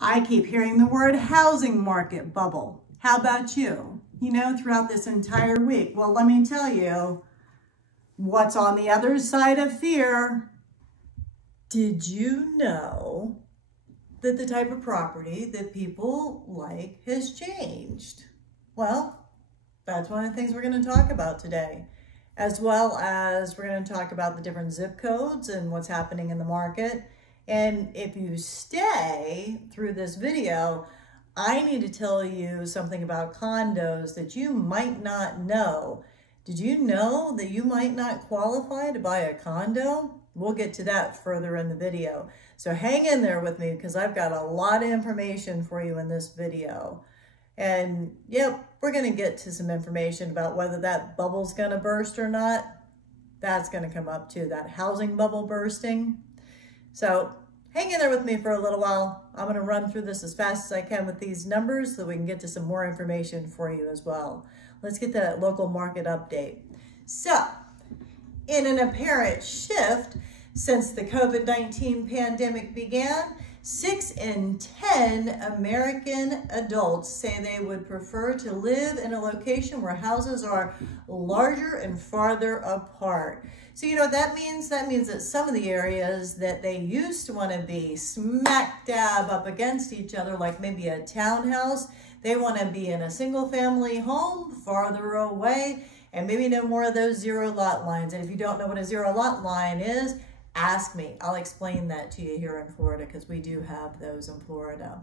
I keep hearing the word housing market bubble. How about you? You know, throughout this entire week. Well, let me tell you what's on the other side of fear. Did you know that the type of property that people like has changed? Well, that's one of the things we're going to talk about today, as well as we're going to talk about the different zip codes and what's happening in the market. And if you stay through this video, I need to tell you something about condos that you might not know. Did you know that you might not qualify to buy a condo? We'll get to that further in the video. So hang in there with me because I've got a lot of information for you in this video. And yep, we're going to get to some information about whether that bubble's going to burst or not. That's going to come up too, that housing bubble bursting. So hang in there with me for a little while. I'm going to run through this as fast as I can with these numbers so we can get to some more information for you as well. Let's get that local market update. So, in an apparent shift since the COVID-19 pandemic began, 6 in 10 American adults say they would prefer to live in a location where houses are larger and farther apart. So you know what that means? That means that some of the areas that they used to want to be smack dab up against each other, like maybe a townhouse, they want to be in a single family home farther away, and maybe no more of those zero lot lines. And if you don't know what a zero lot line is, ask me. I'll explain that to you here in Florida because we do have those in Florida.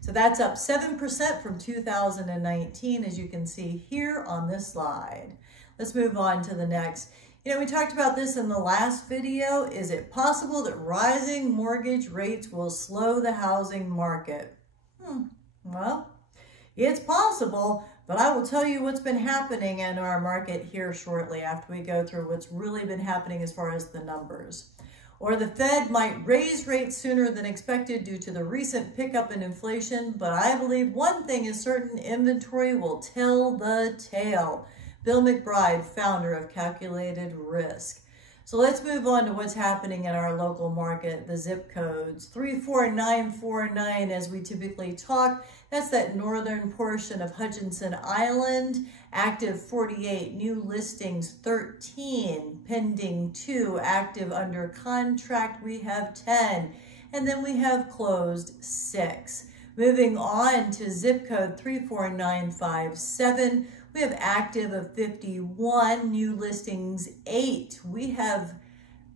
So that's up 7% from 2019, as you can see here on this slide. Let's move on to the next. You know, we talked about this in the last video. Is it possible that rising mortgage rates will slow the housing market? Well, it's possible, but I will tell you what's been happening in our market here shortly after we go through what's really been happening as far as the numbers. Or the Fed might raise rates sooner than expected due to the recent pickup in inflation, but I believe one thing is certain: inventory will tell the tale. Bill McBride, founder of Calculated Risk. So let's move on to what's happening in our local market, the zip codes. 34949, as we typically talk, that's that northern portion of Hutchinson Island. Active 48, new listings 13, pending 2, active under contract we have 10, and then we have closed 6. Moving on to zip code 34957, we have active of 51, new listings 8. We have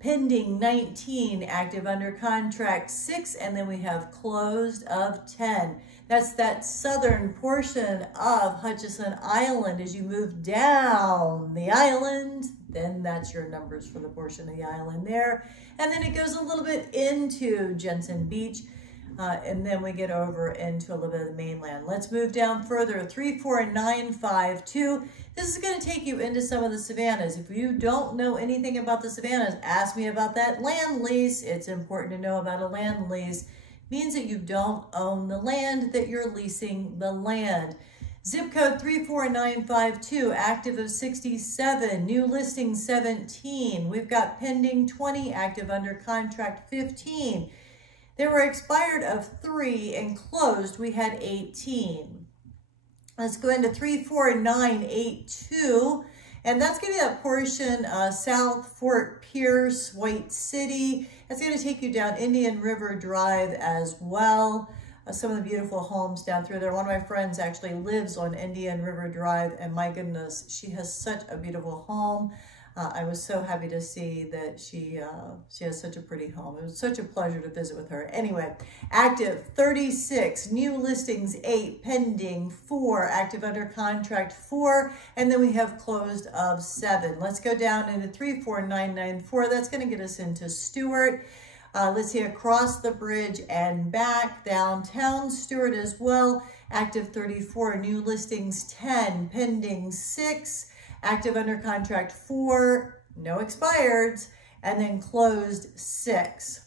pending 19, active under contract 6, and then we have closed of 10. That's that southern portion of Hutchinson Island. As you move down the island, then that's your numbers for the portion of the island there. And then it goes a little bit into Jensen Beach. And then we get over into a little bit of the mainland. Let's move down further. 34952. This is going to take you into some of the savannas. If you don't know anything about the savannas, ask me about that land lease. It's important to know about a land lease. It means that you don't own the land, that you're leasing the land. Zip code 34952, active of 67, new listing 17. We've got pending 20, active under contract 15. They were expired of 3 and closed. We had 18. Let's go into 34982. And that's going to be that portion South Fort Pierce, White City. That's going to take you down Indian River Drive as well. Some of the beautiful homes down through there. One of my friends actually lives on Indian River Drive, and my goodness, she has such a beautiful home. I was so happy to see that she has such a pretty home. It was such a pleasure to visit with her. Anyway, active 36, new listings 8, pending 4, active under contract 4, and then we have closed of 7. Let's go down into 34994. That's going to get us into Stuart. Let's see, across the bridge and back, downtown Stuart as well. Active 34, new listings 10, pending 6. Active under contract 4, no expireds, and then closed 6.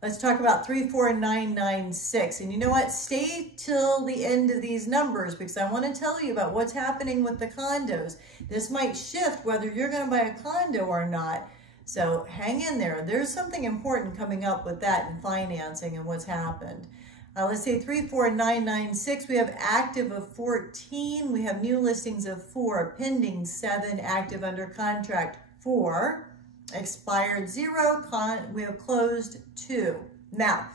Let's talk about 34996. And you know what? Stay till the end of these numbers because I want to tell you about what's happening with the condos. This might shift whether you're going to buy a condo or not. So hang in there. There's something important coming up with that and financing and what's happened. Let's say 34996, we have active of 14, we have new listings of 4, pending 7, active under contract 4, expired 0, we have closed 2. Now,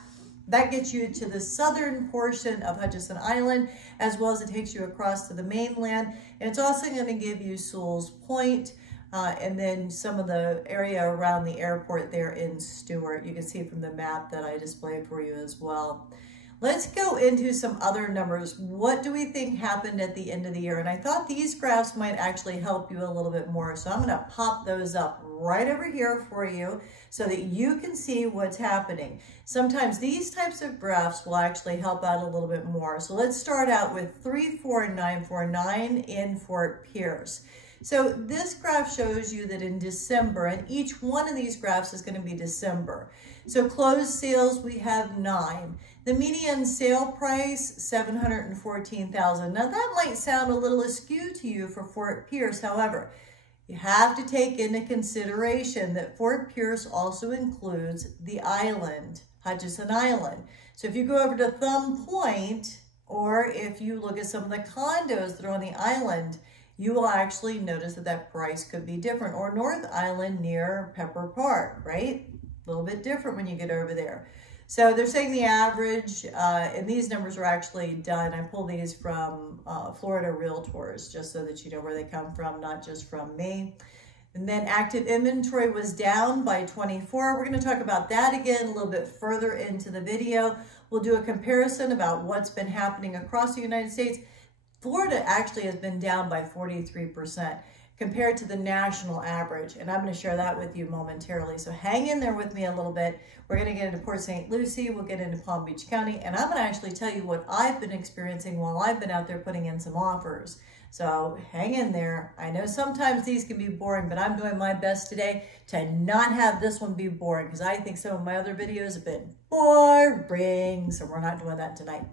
that gets you to the southern portion of Hutchinson Island, as well as it takes you across to the mainland. And it's also going to give you Sewell's Point, and then some of the area around the airport there in Stuart. You can see from the map that I displayed for you as well. Let's go into some other numbers. What do we think happened at the end of the year? And I thought these graphs might actually help you a little bit more. So I'm going to pop those up right over here for you so that you can see what's happening. Sometimes these types of graphs will actually help out a little bit more. So let's start out with 34949 in Fort Pierce. So this graph shows you that in December, and each one of these graphs is going to be December. So closed sales, we have 9. The median sale price, $714,000. Now that might sound a little askew to you for Fort Pierce. However, you have to take into consideration that Fort Pierce also includes the island, Hutchinson Island. So if you go over to Thumb Point, or if you look at some of the condos that are on the island, you will actually notice that that price could be different. Or North Island near Pepper Park, right? A little bit different when you get over there. So they're saying the average, and these numbers are actually done. I pulled these from Florida Realtors, just so that you know where they come from, not just from me. And then active inventory was down by 24. We're going to talk about that again a little bit further into the video. We'll do a comparison about what's been happening across the United States. Florida actually has been down by 43% compared to the national average. And I'm going to share that with you momentarily. So hang in there with me a little bit. We're going to get into Port St. Lucie. We'll get into Palm Beach County. And I'm going to actually tell you what I've been experiencing while I've been out there putting in some offers. So hang in there. I know sometimes these can be boring, but I'm doing my best today to not have this one be boring, because I think some of my other videos have been boring. So we're not doing that tonight.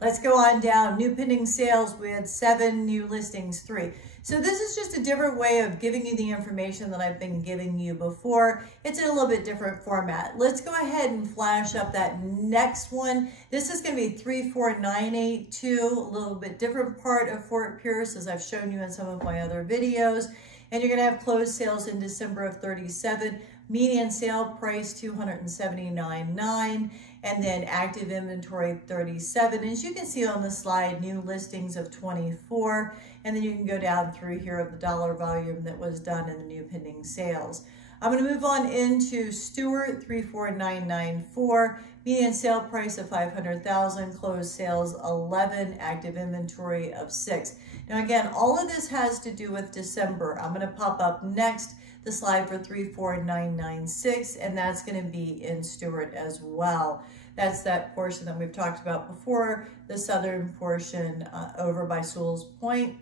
Let's go on down. New pending sales, we had 7, new listings 3. So this is just a different way of giving you the information that I've been giving you before. It's in a little bit different format. Let's go ahead and flash up that next one. This is going to be 34982, a little bit different part of Fort Pierce, as I've shown you in some of my other videos. And you're going to have closed sales in December of 37. Median sale price $279,900, and then active inventory 37. As you can see on the slide, new listings of 24, and then you can go down through here of the dollar volume that was done in the new pending sales. I'm going to move on into Stuart, 34994, median sale price of $500,000, closed sales 11, active inventory of 6. Now again, all of this has to do with December. I'm going to pop up next the slide for 34996, and that's going to be in Stuart as well. That's that portion that we've talked about before, the southern portion over by Sewell's Point.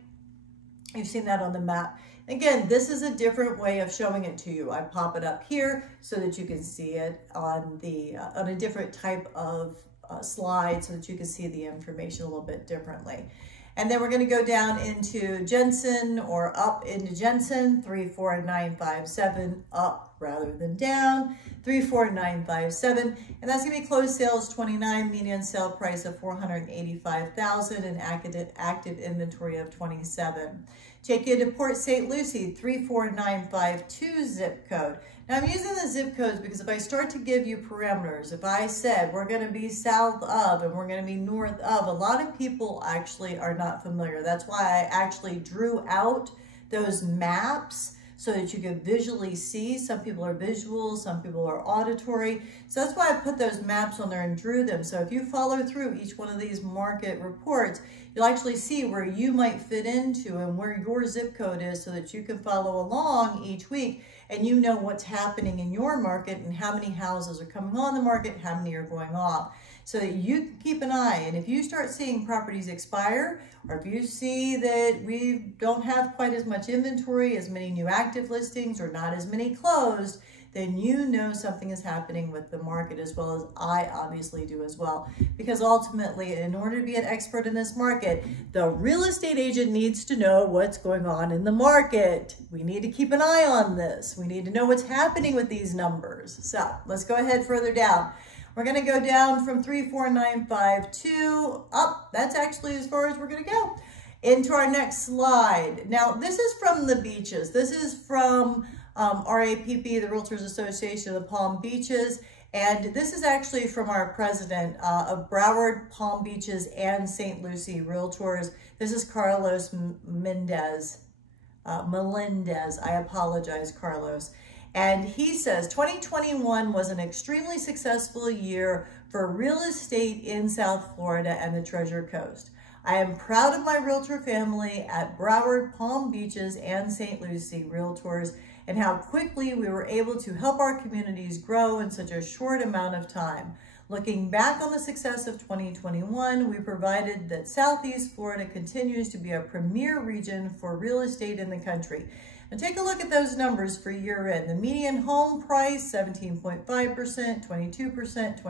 You've seen that on the map. Again, this is a different way of showing it to you. I pop it up here so that you can see it on the on a different type of slide, so that you can see the information a little bit differently. And then we're going to go down into Jensen, or up into Jensen, 34957, up rather than down, 34957. And that's going to be closed sales 29, median sale price of $485,000, and active inventory of 27. Take you to Port St. Lucie, 34952 zip code. Now I'm using the zip codes because if I start to give you parameters, if I said we're going to be south of and we're going to be north of, a lot of people actually are not familiar. That's why I actually drew out those maps so that you could visually see. Some people are visual, some people are auditory. So that's why I put those maps on there and drew them. So if you follow through each one of these market reports, you'll actually see where you might fit into and where your zip code is, so that you can follow along each week and you know what's happening in your market and how many houses are coming on the market, how many are going off, so that you can keep an eye. And if you start seeing properties expire, or if you see that we don't have quite as much inventory, as many new active listings, or not as many closed, then you know something is happening with the market, as well as I obviously do as well. Because ultimately, in order to be an expert in this market, the real estate agent needs to know what's going on in the market. We need to keep an eye on this. We need to know what's happening with these numbers. So let's go ahead further down. We're going to go down from 34952 up. That's actually as far as we're going to go. Into our next slide. Now, this is from the beaches. This is from RAPP, the Realtors Association of the Palm Beaches. And this is actually from our president of Broward, Palm Beaches, and St. Lucie Realtors. This is Carlos Melendez. I apologize, Carlos. And he says, 2021 was an extremely successful year for real estate in South Florida and the Treasure Coast. I am proud of my realtor family at Broward, Palm Beaches, and St. Lucie Realtors, and how quickly we were able to help our communities grow in such a short amount of time. Looking back on the success of 2021, we provided that Southeast Florida continues to be a premier region for real estate in the country. And take a look at those numbers for year end. The median home price, 17.5%, 22%,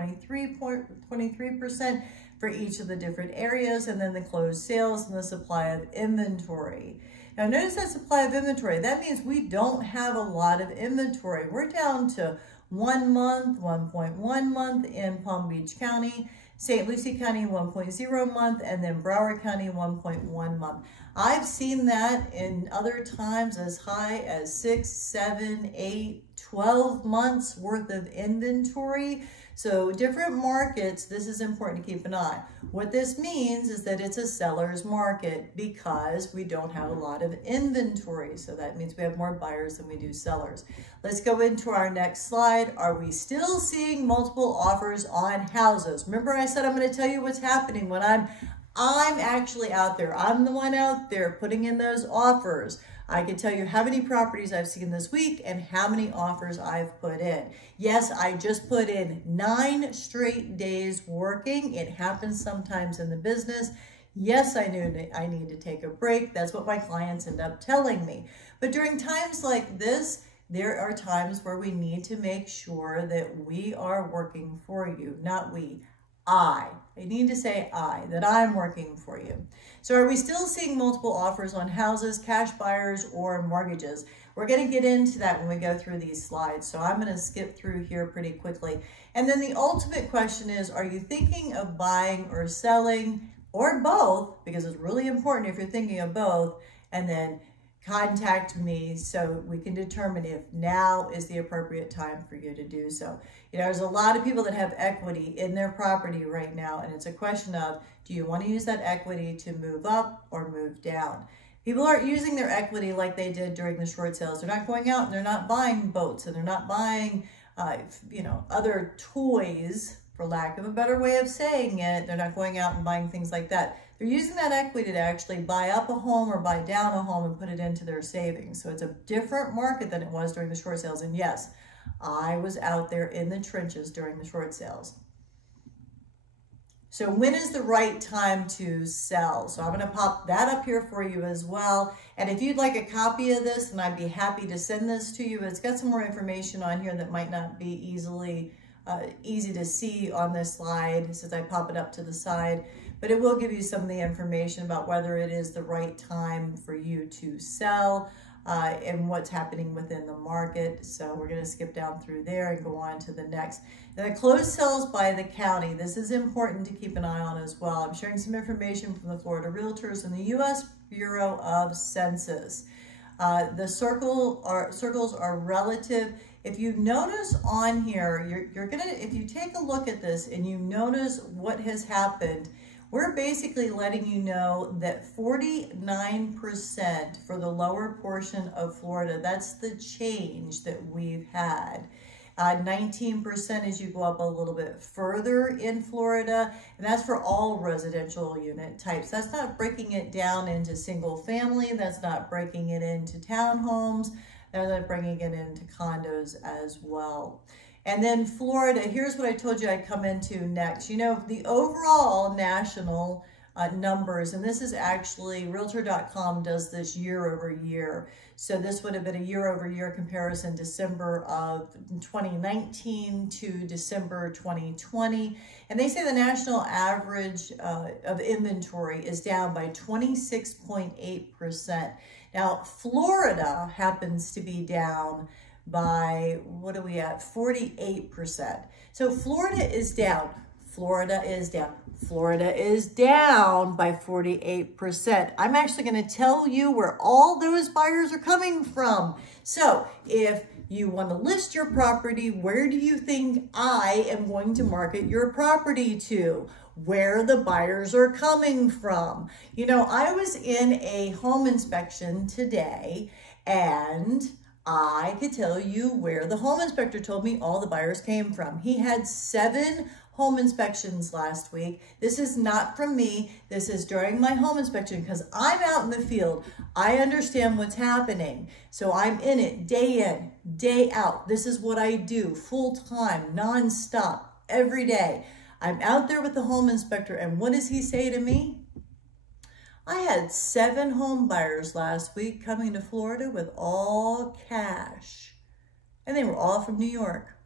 23% for each of the different areas, and then the closed sales and the supply of inventory. Now notice that supply of inventory, that means we don't have a lot of inventory. We're down to 1 month, 1.1 month in Palm Beach County, St. Lucie County 1.0 month, and then Broward County 1.1 month. I've seen that in other times as high as 6, 7, 8, 12 months worth of inventory. So different markets, this is important to keep an eye. What this means is that it's a seller's market because we don't have a lot of inventory. So that means we have more buyers than we do sellers. Let's go into our next slide. Are we still seeing multiple offers on houses? Remember I said I'm going to tell you what's happening when I'm actually out there. I'm the one out there putting in those offers. I can tell you how many properties I've seen this week and how many offers I've put in. Yes, I just put in 9 straight days working. It happens sometimes in the business. Yes, I knew I need to take a break. That's what my clients end up telling me. But during times like this, there are times where we need to make sure that we are working for you, not we. I need to say that I'm working for you. So are we still seeing multiple offers on houses, cash buyers, or mortgages? We're going to get into that when we go through these slides. So I'm going to skip through here pretty quickly. And then the ultimate question is, are you thinking of buying or selling or both? Because it's really important if you're thinking of both. And then contact me so we can determine if now is the appropriate time for you to do so. You know, there's a lot of people that have equity in their property right now, and it's a question of, do you want to use that equity to move up or move down? People aren't using their equity like they did during the short sales. They're not going out and they're not buying boats and they're not buying, other toys, for lack of a better way of saying it. They're not going out and buying things like that. They're using that equity to actually buy up a home or buy down a home and put it into their savings. So it's a different market than it was during the short sales. And yes, I was out there in the trenches during the short sales. So when is the right time to sell? So I'm going to pop that up here for you as well. And if you'd like a copy of this, then I'd be happy to send this to you. It's got some more information on here that might not be easy to see on this slide since I pop it up to the side. But it will give you some of the information about whether it is the right time for you to sell and what's happening within the market. So we're going to skip down through there and go on to the next. Now, the closed sales by the county. This is important to keep an eye on as well. I'm sharing some information from the Florida Realtors and the U.S. Bureau of Census. The circles are relative. If you notice on here, if you take a look at this and you notice what has happened, we're basically letting you know that 49% for the lower portion of Florida, that's the change that we've had. 19% as you go up a little bit further in Florida, and that's for all residential unit types. That's not breaking it down into single family, that's not breaking it into townhomes, that's not bringing it into condos as well. And then Florida, here's what I told you I'd come into next. You know, the overall national numbers, and this is actually, Realtor.com does this year over year. So this would have been a year over year comparison, December of 2019 to December 2020. And they say the national average of inventory is down by 26.8%. Now, Florida happens to be down by, what are we at, 48%. So Florida is down. Florida is down. Florida is down by 48%. I'm actually going to tell you where all those buyers are coming from. So if you want to list your property, where do you think I am going to market your property to? Where the buyers are coming from. You know, I was in a home inspection today, and I could tell you where the home inspector told me all the buyers came from. He had 7 home inspections last week. This is not from me. This is during my home inspection because I'm out in the field. I understand what's happening. So I'm in it day in, day out. This is what I do full time, nonstop, every day. I'm out there with the home inspector, and what does he say to me? I had 7 home buyers last week coming to Florida with all cash, and they were all from New York.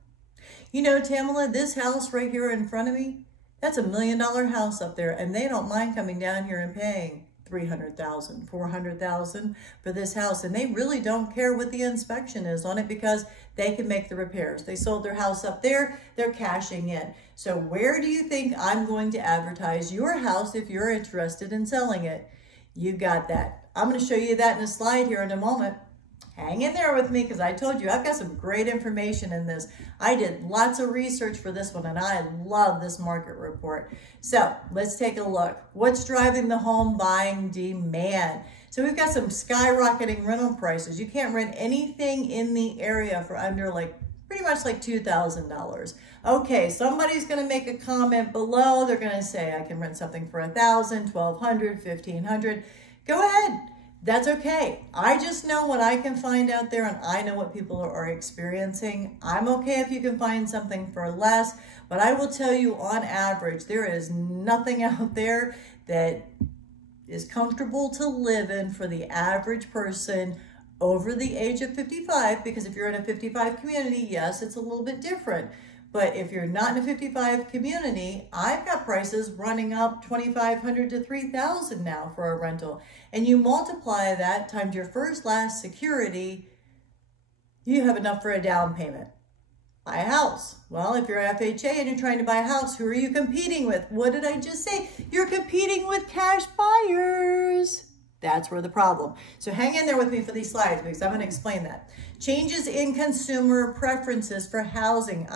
You know, Tamela, this house right here in front of me, that's $1 million house up there, and they don't mind coming down here and paying $300,000, $400,000 for this house, and they really don't care what the inspection is on it because they can make the repairs. They sold their house up there, they're cashing in. So where do you think I'm going to advertise your house if you're interested in selling it? You got that. I'm going to show you that in a slide here in a moment. Hang in there with me because I told you I've got some great information in this. I did lots of research for this one, and I love this market report. So let's take a look. What's driving the home buying demand? So we've got some skyrocketing rental prices. You can't rent anything in the area for under pretty much like $2,000. Okay, somebody's going to make a comment below. They're going to say I can rent something for $1,000, $1,200, $1,500. Go ahead. That's okay. I just know what I can find out there, and I know what people are experiencing. I'm okay if you can find something for less, but I will tell you on average, there is nothing out there that is comfortable to live in for the average person over the age of 55, because if you're in a 55 community, yes, it's a little bit different. But if you're not in a 55 community, I've got prices running up $2,500 to $3,000 now for a rental. And you multiply that times your first, last security, you have enough for a down payment. Buy a house. Well, if you're FHA and you're trying to buy a house, who are you competing with? What did I just say? You're competing with cash buyers. That's where the problem. So hang in there with me for these slides because I'm going to explain that. Changes in consumer preferences for housing,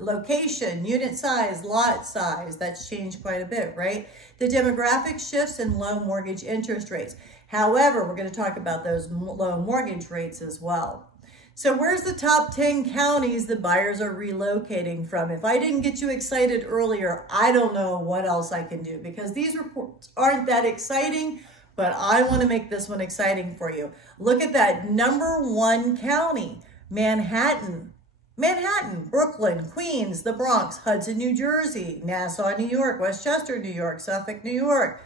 location, unit size, lot size. That's changed quite a bit, right? The demographic shifts and low mortgage interest rates. However, we're going to talk about those low mortgage rates as well. So where's the top 10 counties the buyers are relocating from? If I didn't get you excited earlier, I don't know what else I can do because these reports aren't that exciting. But I want to make this one exciting for you. Look at that #1 county, Manhattan, Brooklyn, Queens, the Bronx, Hudson, New Jersey, Nassau, New York, Westchester, New York, Suffolk, New York.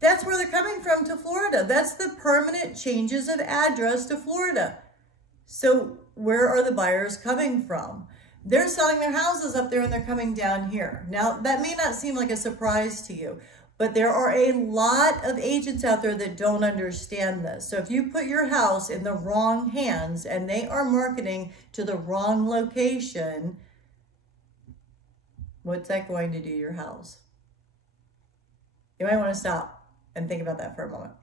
That's where they're coming from to Florida. That's the permanent changes of address to Florida. So where are the buyers coming from? They're selling their houses up there and they're coming down here. Now, that may not seem like a surprise to you, but there are a lot of agents out there that don't understand this. So if you put your house in the wrong hands and they are marketing to the wrong location, what's that going to do to your house? You might want to stop and think about that for a moment.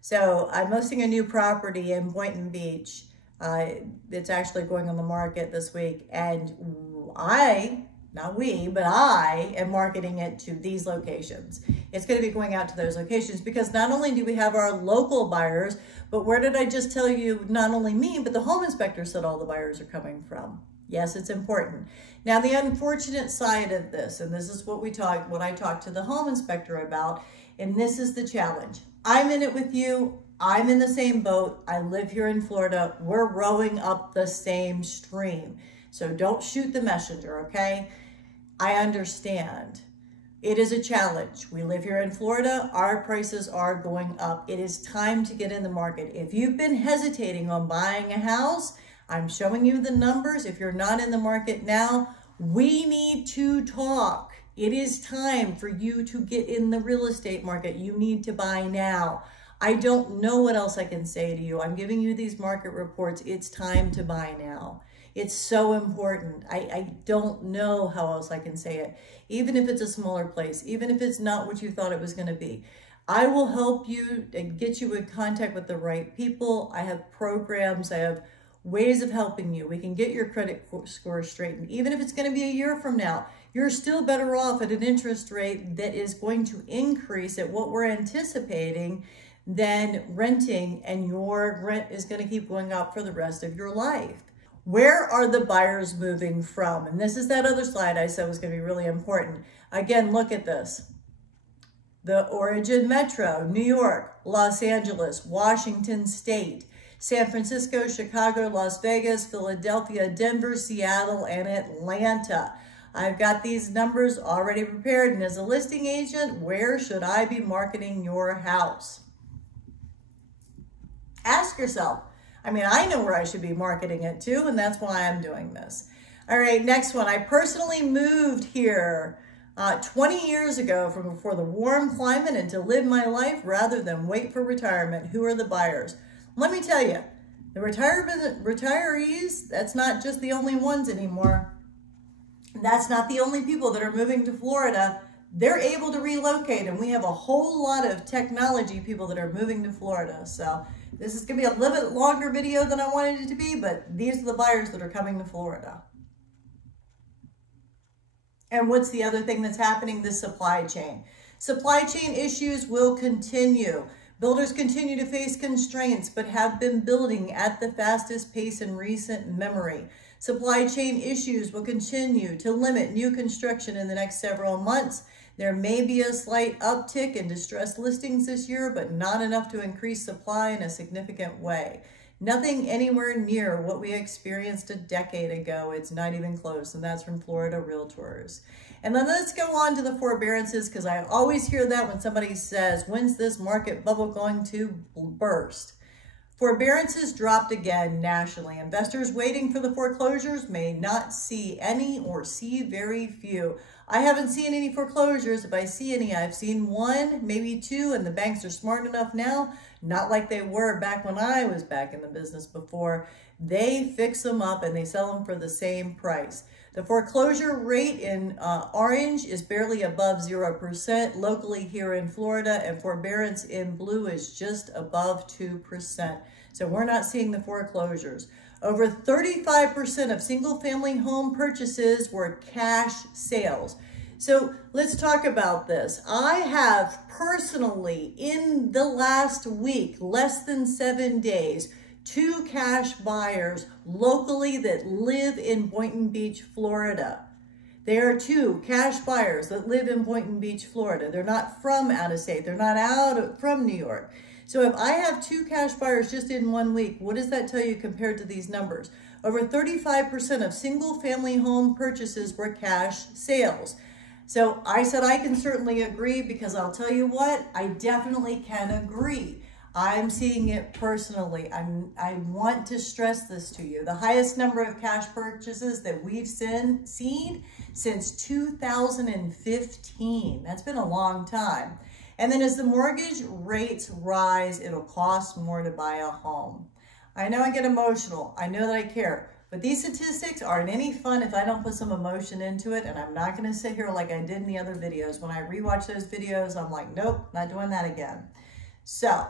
So I'm listing a new property in Boynton Beach. It's actually going on the market this week, and I am marketing it to these locations. It's going to be going out to those locations because not only do we have our local buyers, but where did I just tell you, not only me, but the home inspector said all the buyers are coming from. Yes, it's important. Now, the unfortunate side of this, and this is what I talked to the home inspector about, and this is the challenge. I'm in it with you. I'm in the same boat. I live here in Florida. We're rowing up the same stream. So don't shoot the messenger, okay? I understand. It is a challenge. We live here in Florida. Our prices are going up. It is time to get in the market. If you've been hesitating on buying a house, I'm showing you the numbers. If you're not in the market now, we need to talk. It is time for you to get in the real estate market. You need to buy now. I don't know what else I can say to you. I'm giving you these market reports. It's time to buy now. It's so important. I don't know how else I can say it. Even if it's a smaller place, even if it's not what you thought it was going to be, I will help you and get you in contact with the right people. I have programs. I have ways of helping you. We can get your credit score straightened. Even if it's going to be a year from now, you're still better off at an interest rate that is going to increase at what we're anticipating than renting, and your rent is going to keep going up for the rest of your life. Where are the buyers moving from? And this is that other slide I said was going to be really important. Again, look at this. The origin metro: New York, Los Angeles, Washington State, San Francisco, Chicago, Las Vegas, Philadelphia, Denver, Seattle, and Atlanta. I've got these numbers already prepared. And as a listing agent, where should I be marketing your house? Ask yourself. I mean, I know where I should be marketing it to, and that's why I'm doing this. All right, next one. I personally moved here 20 years ago from before the warm climate and to live my life rather than wait for retirement. Who are the buyers? Let me tell you, the retirees, that's not just the only ones anymore. That's not the only people that are moving to Florida. They're able to relocate, and we have a whole lot of technology people that are moving to Florida. So this is going to be a little bit longer video than I wanted it to be, but these are the buyers that are coming to Florida. And what's the other thing that's happening? The supply chain. Supply chain issues will continue. Builders continue to face constraints, but have been building at the fastest pace in recent memory. Supply chain issues will continue to limit new construction in the next several months. There may be a slight uptick in distressed listings this year, but not enough to increase supply in a significant way. Nothing anywhere near what we experienced a decade ago. It's not even close, and that's from Florida Realtors. And then let's go on to the forbearances, because I always hear that when somebody says, when's this market bubble going to burst? Forbearances dropped again nationally. Investors waiting for the foreclosures may not see any or see very few. I haven't seen any foreclosures. If I see any, I've seen one, maybe two, and the banks are smart enough now, not like they were back when I was back in the business before. They fix them up and they sell them for the same price. The foreclosure rate in orange is barely above 0% locally here in Florida, and forbearance in blue is just above 2%. So we're not seeing the foreclosures. Over 35% of single-family home purchases were cash sales. So let's talk about this. I have personally, in the last week, less than 7 days, 2 cash buyers locally that live in Boynton Beach, Florida. There are 2 cash buyers that live in Boynton Beach, Florida. They're not from out of state. They're not from New York. So if I have 2 cash buyers just in 1 week, what does that tell you compared to these numbers? Over 35% of single family home purchases were cash sales. So I said I can certainly agree, because I'll tell you what, I definitely can agree. I'm seeing it personally. I want to stress this to you. The highest number of cash purchases that we've seen since 2015. That's been a long time. And then as the mortgage rates rise, it'll cost more to buy a home. I know I get emotional. I know that I care. But these statistics aren't any fun if I don't put some emotion into it. And I'm not going to sit here like I did in the other videos. When I rewatch those videos, I'm like, nope, not doing that again. So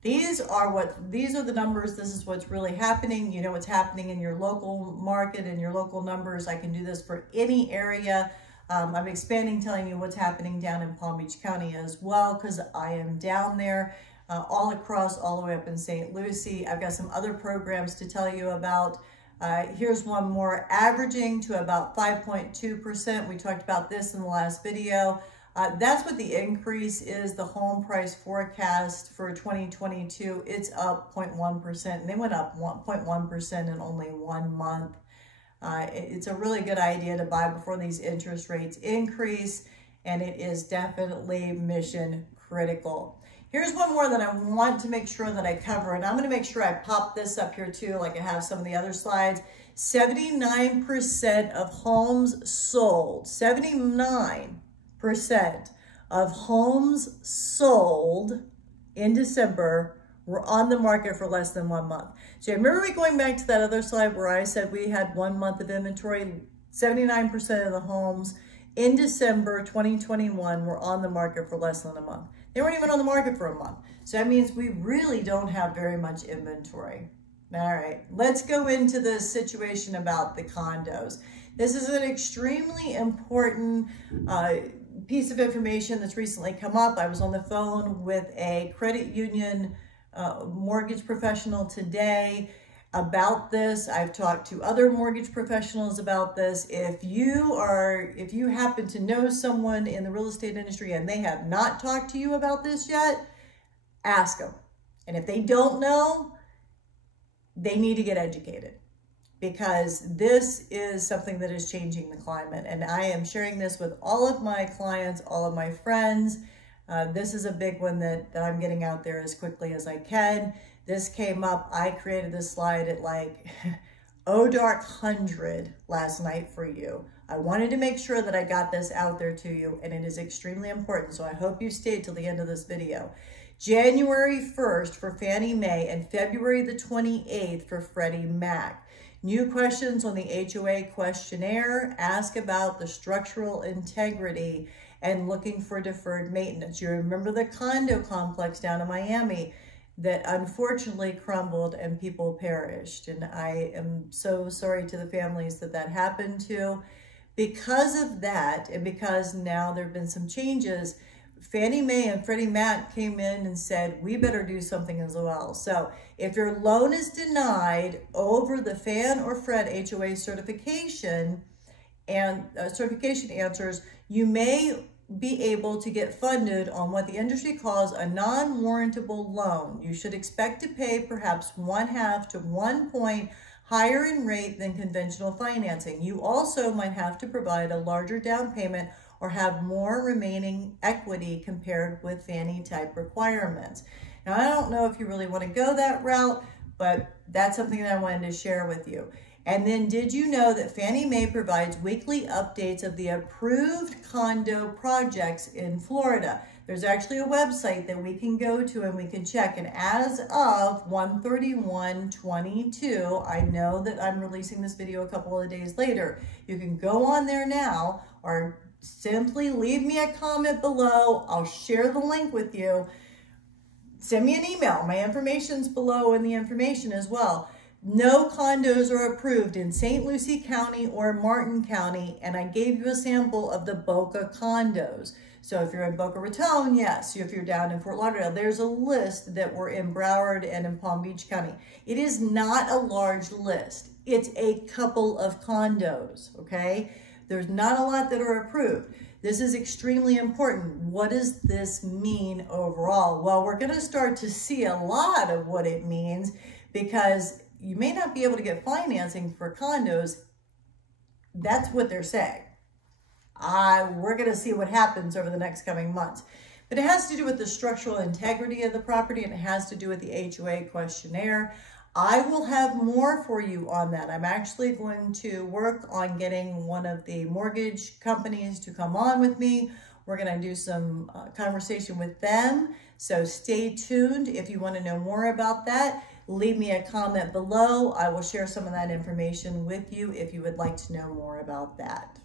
these are the numbers. This is what's really happening. You know what's happening in your local market and your local numbers. I can do this for any area. I'm expanding, telling you what's happening down in Palm Beach County as well, because I am down there all across, all the way up in St. Lucie. I've got some other programs to tell you about. Here's one more, averaging to about 5.2%. We talked about this in the last video. That's what the increase is, the home price forecast for 2022. It's up 0.1%, and they went up 0.1% in only 1 month. It's a really good idea to buy before these interest rates increase, and it is definitely mission critical. Here's one more that I want to make sure that I cover, and I'm going to make sure I pop this up here too, like I have some of the other slides. 79% of homes sold, 79% of homes sold in December were on the market for less than 1 month. So remember me going back to that other slide where I said we had 1 month of inventory, 79% of the homes in December 2021 were on the market for less than a month. They weren't even on the market for a month. So that means we really don't have very much inventory. All right, let's go into the situation about the condos. This is an extremely important piece of information that's recently come up. I was on the phone with a credit union mortgage professional today about this. I've talked to other mortgage professionals about this. If you happen to know someone in the real estate industry and they have not talked to you about this yet, ask them. And if they don't know, they need to get educated, because this is something that is changing the climate. And I am sharing this with all of my clients, all of my friends. This is a big one that I'm getting out there as quickly as I can. This came up, I created this slide at like dark 100 last night for you. I wanted to make sure that I got this out there to you, and it is extremely important. So I hope you stayed till the end of this video. January 1st for Fannie Mae and February the 28th for Freddie Mac. New questions on the HOA questionnaire. Ask about the structural integrity and looking for deferred maintenance. You remember the condo complex down in Miami that unfortunately crumbled and people perished. And I am so sorry to the families that that happened to. Because of that, and because now there have been some changes, Fannie Mae and Freddie Mac came in and said, we better do something as well. So if your loan is denied over the FAN or FRED HOA certification and certification answers, you may be able to get funded on what the industry calls a non-warrantable loan. You should expect to pay perhaps 1/2 to 1 point higher in rate than conventional financing. You also might have to provide a larger down payment or have more remaining equity compared with Fannie type requirements. Now, I don't know if you really want to go that route, but that's something that I wanted to share with you. And then, did you know that Fannie Mae provides weekly updates of the approved condo projects in Florida? There's actually a website that we can go to and we can check. And as of 1/31/22, I know that I'm releasing this video a couple of days later. You can go on there now or simply leave me a comment below. I'll share the link with you. Send me an email. My information's below in the information as well. No condos are approved in St. Lucie County or Martin County, and I gave you a sample of the Boca condos. So if you're in Boca Raton, yes. If you're down in Fort Lauderdale, there's a list that were in Broward and in Palm Beach County. It is not a large list. It's a couple of condos, okay? There's not a lot that are approved. This is extremely important. What does this mean overall? Well, we're going to start to see a lot of what it means, because you may not be able to get financing for condos. That's what they're saying. We're going to see what happens over the next coming months. But it has to do with the structural integrity of the property, and it has to do with the HOA questionnaire. I will have more for you on that. I'm actually going to work on getting one of the mortgage companies to come on with me. We're going to do some conversation with them. So stay tuned. If you want to know more about that, leave me a comment below. I will share some of that information with you if you would like to know more about that.